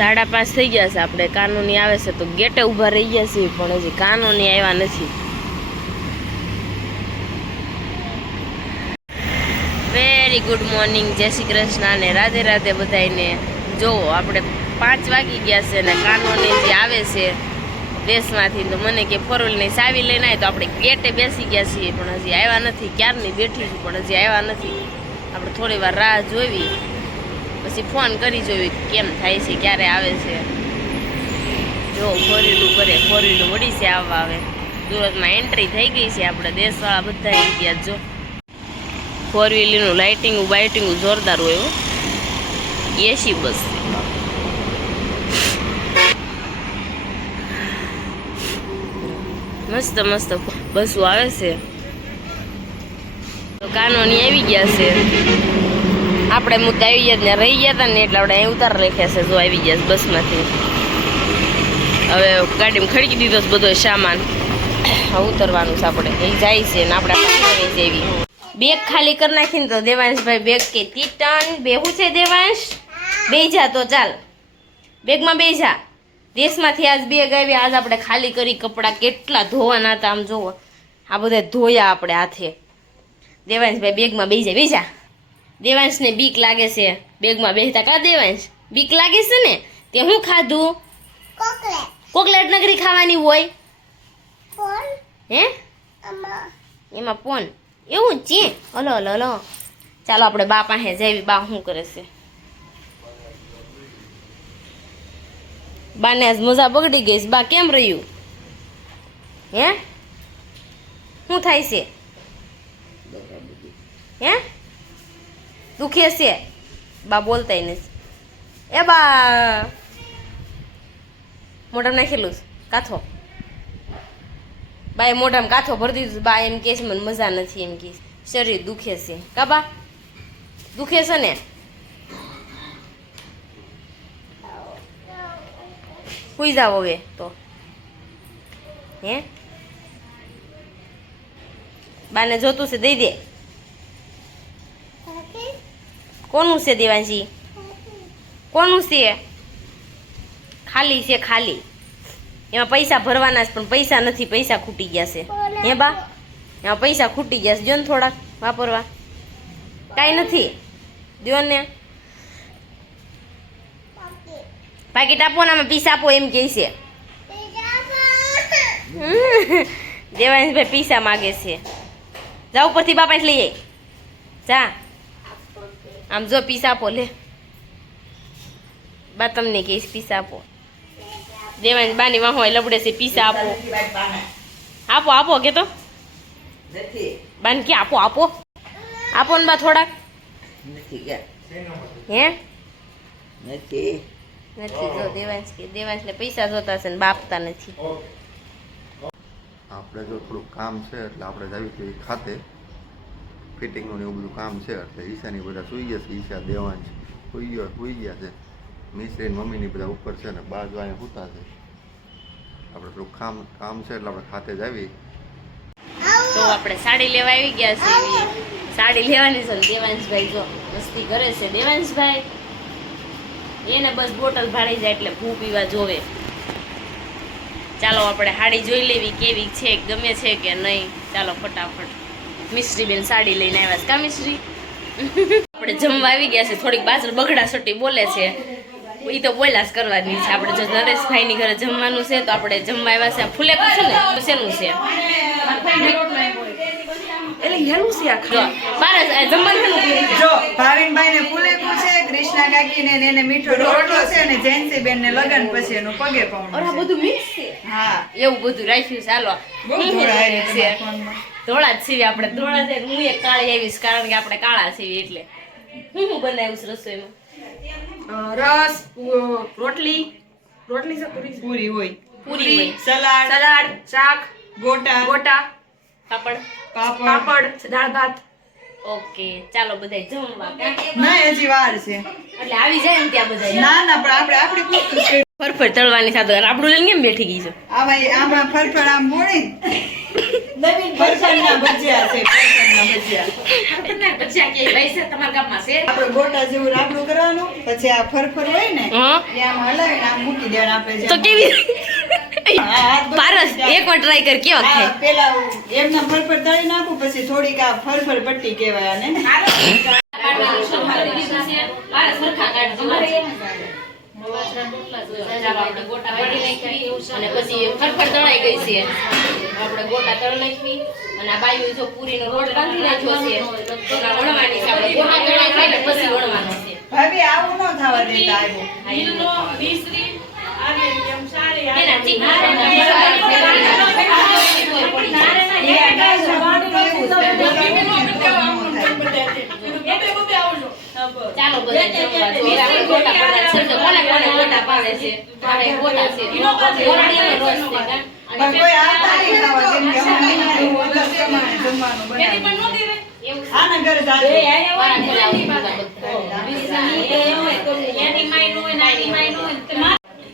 5:30 થઈ ગયા છે. આપણે કાનૂની આવે છે તો ગેટે ઊભા રહી ગયા છીએ, પણ હજી કાનૂની આવ્યા નથી. વેરી ગુડ મોર્નિંગ, જય શ્રી કૃષ્ણ અને રાધે રાધે બધાને. જો આપણે 5 વાગી ગયા છે ને કાનૂની જે આવે છે દેશમાંથી, તો મને કે ફોરવ્હીલની ચાવી લઈને આવી, તો આપણે ગેટે બેસી ગયા છીએ પણ હજી આવ્યા નથી. ક્યારની બેઠી છું પણ હજી આવ્યા નથી. આપણે થોડી વાર રાહ જોવી, પછી ફોન કરી જોવી કેમ થાય છે, ક્યારે આવે છે. જો ફોરવ્હીલું કરે, ફોરવ્હીલું વળી છે આવવા. આવે સુરતમાં એન્ટ્રી થઈ ગઈ છે. આપણે દેશવાળા બધા આવી ગયા. જો ફોરવ્હીલનું લાઇટિંગું બાઇટિંગું જોરદાર હોય. એસી બસ મસ્ત મસ્ત બસો આવે છે. તો કાનોની આવી ગયા છે. આપણે મુદ્દા આવી ગયા ને રહી ગયા હતા ને એટલે આપણે અહીં ઉતાર રાખ્યા છે. જો આવી ગયા બસમાંથી. હવે ગાડીમાં ખડકી દીધો બધો સામાન. ઉતરવાનું છે આપણે. એ જાય છે ને આપણે જેવી બેગ ખાલી કરી નાખીને તો દેવાંશભાઈ બેગ કે તીટન બેહું છે. દેવાંશ બેજા તો ચાલ બેગમાં બેજા. દેશમાંથી આજ બેગ આવી. આજ આપણે ખાલી કરી. કપડાં કેટલા ધોવાના હતા આમ જોવો. આ બધા ધોયા આપણે હાથે. દેવાંશભાઈ બેગમાં બેજા બેજા. દેવાંશને બીક લાગે છે બેગમાં બેસતા. કા દેવાંશ બીક લાગે છે ને? તે હું ખાધું? કોકલેટ નગરી ખાવાની હોય. હે એમાં પોન એવું જ છે. હલો હલો હલો ચાલો આપણે બા પાસે જઈએ. બા શું કરે છે? બાને આજ મજા બગડી ગઈ. બા કેમ રહ્યું? હે શું થાય છે? હે દુખે છે? બા બોલતાય નથી. એ બા મોઢામાં નાખેલું કાથો. બાએ મોઢામાં કાથો ભરી દીધું. બા એમ કહે છે મને મજા નથી. એમ કે શરીર દુખે છે. કા બા દુખે છે ને? સુઈ જાવ હવે તો. હે બાને જોતું છે દઈ દે. કોનું છે દેવાંશી? કોનું છે? ખાલી છે ખાલી. એમાં પૈસા ભરવાના છે પણ પૈસા નથી. પૈસા ખૂટી ગયા છે. હે બા એમાં પૈસા ખૂટી ગયા છે. જો ને થોડાક વાપરવા. કાંઈ નથી. દો ને પાકીટ આપો ને આમાં પીસા આપો એમ કહે છે. દેવાંશભાઈ પીસા માગે છે. જા ઉપરથી બાપા લઈ જાય. જા આમ જો પીસા આપો. લે બા તમને કહીશ પીસા આપો. દેવાંશ બાની વાહો લબડે છે. પીસા આપો આપો આપો કે તો બાન કે આપો આપો આપો ને બા થોડાક. હે નથી જો દેવાંશ કે દેવાંશને પૈસા જોતા છે ને બાપતા નથી. આપણે જો થોડુંક કામ છે એટલે આપણે જાવી છીએ ખાતે. ફિટિંગનું ને એવું બધું કામ છે એટલે ઈશાની બધા સૂઈ ગયા છે. ઈશા દેવાંશ સૂઈ ગયા છે. મિશ્રી મમ્મીની બધા ઉપર છે ને બાજુ અહીંયા સૂતા છે. આપણે થોડુંક કામ છે એટલે આપણે ખાતે જ આવી. તો આપણે સાડી લેવા આવી ગયા છીએ. સાડી લેવાની છે. દેવાંશભાઈ જો મસ્તી કરે છે. દેવાંશભાઈ એને બસ બોટલ ભાડી જાય એટલે ભૂ પીવા જોવે. ચાલો આપણે સાડી જોઈ લેવી કેવી છે, ગમે છે કે નહીં. ચાલો ફટાફટ. મિશ્રી બેન સાડી લઈને આવ્યા છે. કા મિશ્રી? આપણે જમવા આવી ગયા છે. થોડીક બાજુ બગડા સટી બોલે છે. એ તો બોલ્યા જ કરવાની છે. આપણે જો નરેશભાઈની ઘરે જમવાનું છે તો આપણે જમવા આવ્યા છે. ફૂલે છે ને શેનું છે? એટલે હેલું છે આ બાર જમવાનું જો ભાવિનભાઈ ને ફૂલેકું છે, કૃષ્ણા કાકી ને એને મીઠો રોટલો છે અને જયંતી બેન ને લગન પછી એનું પગે પાઉં. ઓરા બધું મિક્સ છે. હા એવું બધું રાખ્યું. ચાલો બહુ ધોળા છે ફોનમાં. ધોળા જ છીએ આપણે. ધોળા છે. હું એક કાળી આવીશ કારણ કે આપણે કાળા છીએ એટલે. હું બનાવ્યું છે રસોઈમાં? રસ, રોટલી છે, પૂરી હોય, સલાડ, શાક, ગોટા, પાપડ, દાળ ભાત. ઓકે ચાલો બધા જમવા. ના હજી વાર છે એટલે આવી જાય ને ત્યાં બધા. ના પણ આપણે આપણી ફરફર તળવાની સાથે આપણું લઈને કેમ બેઠી ગઈ છે આમાં ફરફર આમ મોડી ફરફરના ભજીયા છે આપણે ગોટા જેવું રાબડું કરવાનું પછી આ ફરફર હોય ને હા એ આમ હલાવીને આમ મૂકી દેવાનું આપણે તો કેવી પારસ એકવાર ટ્રાય કર કેવા થાય પેલા એમના ફરફર તળી નાખું પછી થોડીક આ ફરફર પટ્ટી કહેવાય આને અને પછી ફરફર તળાઈ ગઈ છે આપણે ગોટા તળ નાખવી અને આ બાયું જો પૂરીનો રોટ બાંધી નાખ્યો છે તો ના વણવાની છે આપણે ગોટા તળાઈ ખાઈને પછી વણવાનો છે ભાભી આવું ન થવા દેતા આવ્યું એના ચીકણા ચાલો બધા જમવા જો આપણે ગોટા પાડે છે તો કોને ગોટા પાડે છે મારે ગોટા છે ગોળડીનો રસ છે કા પણ કોઈ આવતા નહીં ખાવા કેમ કે અમારે જમવાનું બનાવ્યું આના ઘરે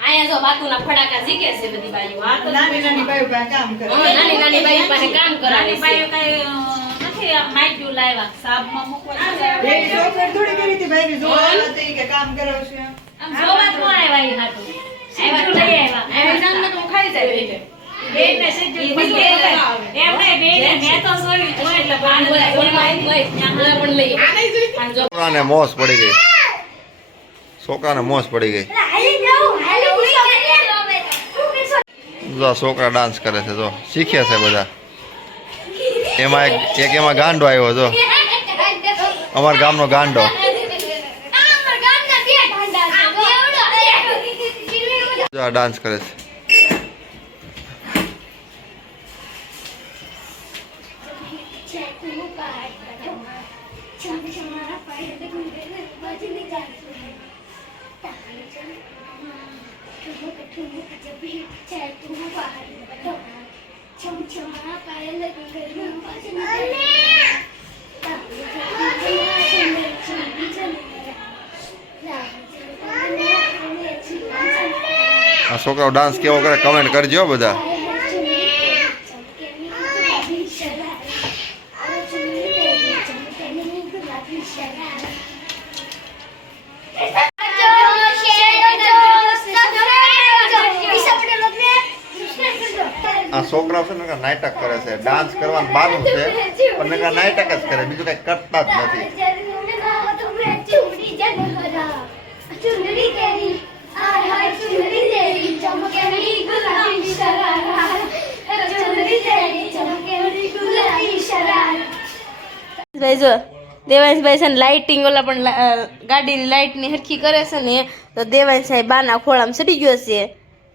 અહીંયા જો બાતુના ફડાકા શીખે છે બધી બાઈઓ નાની નાની બાઈઓ પાસે કામ કરે નાની નાની બાઈ પાસે કામ કરાવે છે બેબી ચોકલેટ થોડી કરી હતી ભાઈ જો આવ્યા તો ઈ કે કામ કરાવશે છોકરાને મોસ પડી ગઈ છોકરાને મોસ પડી ગઈ જો છોકરા ડાન્સ કરે છે જો શીખ્યા છે બધા એમાં એક એમાં ગાંડો આવ્યો જો અમારા ગામનો ગાંડો જો આ ડાન્સ કરે છે આ છોકરાઓ ડાન્સ કેવો કરે કમેન્ટ કરજો બધા આ છોકરાઓ છે ને નાટક કરે છે ડાન્સ કરવાનું બાનું છે પણ નકા નાટક જ કરે બીજું કઈ કરતા જ નથી ભાઈ જો દેવાંશભાઈ છે ને લાઇટિંગ ઓલા પણ ગાડીની લાઇટની હરખી કરે છે ને તો દેવાંશ સાહેબ બાના ખોળામાં ચડી ગયો છે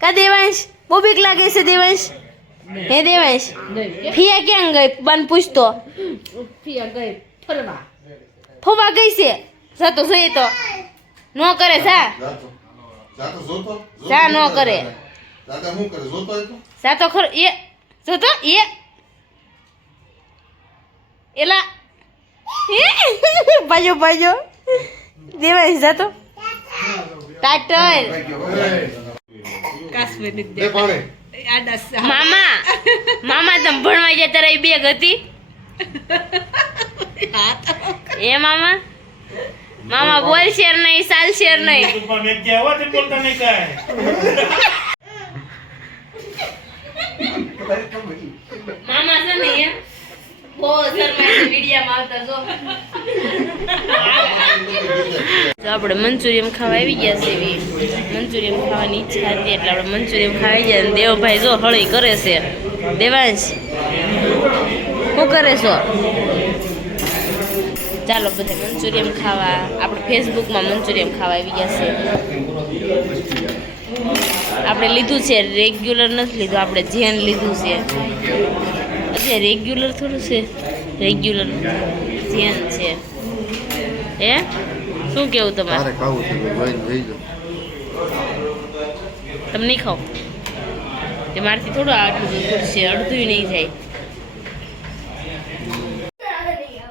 કા દેવાંશ બહુ બીક લાગે છે દેવાંશ હે દેવાંશ ફિયા ક્યાં ગઈ બાન પૂછતો ફોવા ગઈ છે જતો જોઈએ તો નો કરે જા જા નો કરે જા તો ખરો એ જોતો એ એલા બાજો બાજો દેવાય જાતો ટાટર મામા મામા તમે ભણવા ગયા ત્યારે બેગ હતી એ મામા મામા બોલ શેર નહીં સાલ શેર નહીં મામા છે ને બહુ શરમાય વિડીયામાં આવતા જો આપણે મંચુરિયમ ખાવા આવી ગયા છે મંચુરિયમ ખાવાની ઈચ્છા હતી એટલે આપણે મંચુરિયમ ખાઈ ગયા અને દેવભાઈ જો હળી કરે છે દેવાંશ શું કરે છો ચાલો બધા મંચુરિયમ ખાવા આપણે ફેસબુકમાં મંચુરિયમ ખાવા આવી ગયા છે આપણે લીધું છે રેગ્યુલર નથી લીધું આપણે જેન લીધું છે એટલે રેગ્યુલર થોડું છે રેગ્યુલર જેન છે હે શું કેવું તમારે ખાવું છે તમે નહીં ખાઓ તે મારથી થોડું આટલું બધું છે અડધું નહીં જાય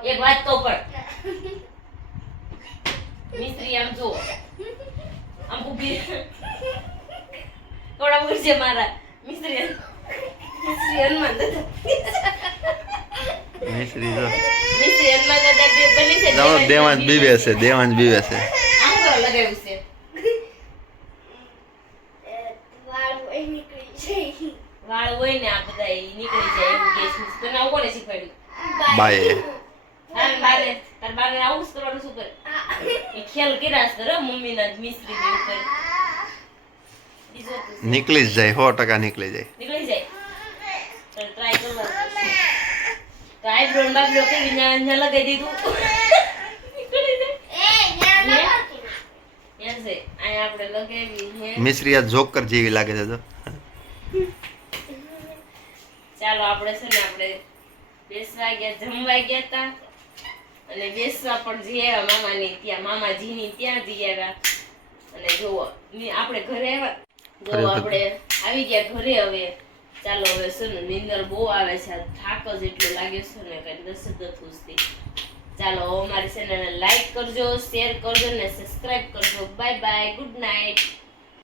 એક વાત તો પણ મિસ્ત્રી આમ જો આમ ઊભી ખબર છે મારા મિસ્ત્રી હનુમાન દાદા મિશ્રી જો મિસ્ત્રી હનુમાન દાદા બે બની છે જાઓ દેવાંશ બીવે છે દેવાંશ બીવે છે આમ કરો લગાવ્યું છે વાળ હોય ને આ બધા ઈ નીકળી જાય એવું કેસ તને આવું કોને શીખવાડ્યું બાએ તાર બાને આવું જ કરવાનું શું કરે એ ખ્યાલ કર્યા જ કરે મમ્મીના જ મિસ્ત્રી ની ઉપર બીજો તો શું? નીકળી જ જાય 100% નીકળી જાય નીકળી જાય તો ટ્રાય કરવાનું તો આઈબ્રો ને બાબલો કેવી ન્યા લગાવી દીધું નીકળી જાય યા છે આ આપણે લગાવી હે મિશ્રી આ જોકર જેવી લાગે છે જો ચાલો આપણે છે ને આપણે બેસવા ગયા જમવા ગયા તા અને બેસવા પણ જઈ આવ્યા મામાની ત્યાં મામાજીની ત્યાં જઈ આવ્યા અને જોવો આપણે ઘરે આવ્યા જો આપણે આવી ગયા ઘરે હવે ચાલો હવે છે ને નીંદર બહુ આવે છે થાક જ એટલો લાગ્યો છે ને કઈ 10 સુધી ચાલો અમારી ચેનલને લાઈક કરજો શેર કરજો ને સબસ્ક્રાઇબ કરજો બાય બાય ગુડ નાઇટ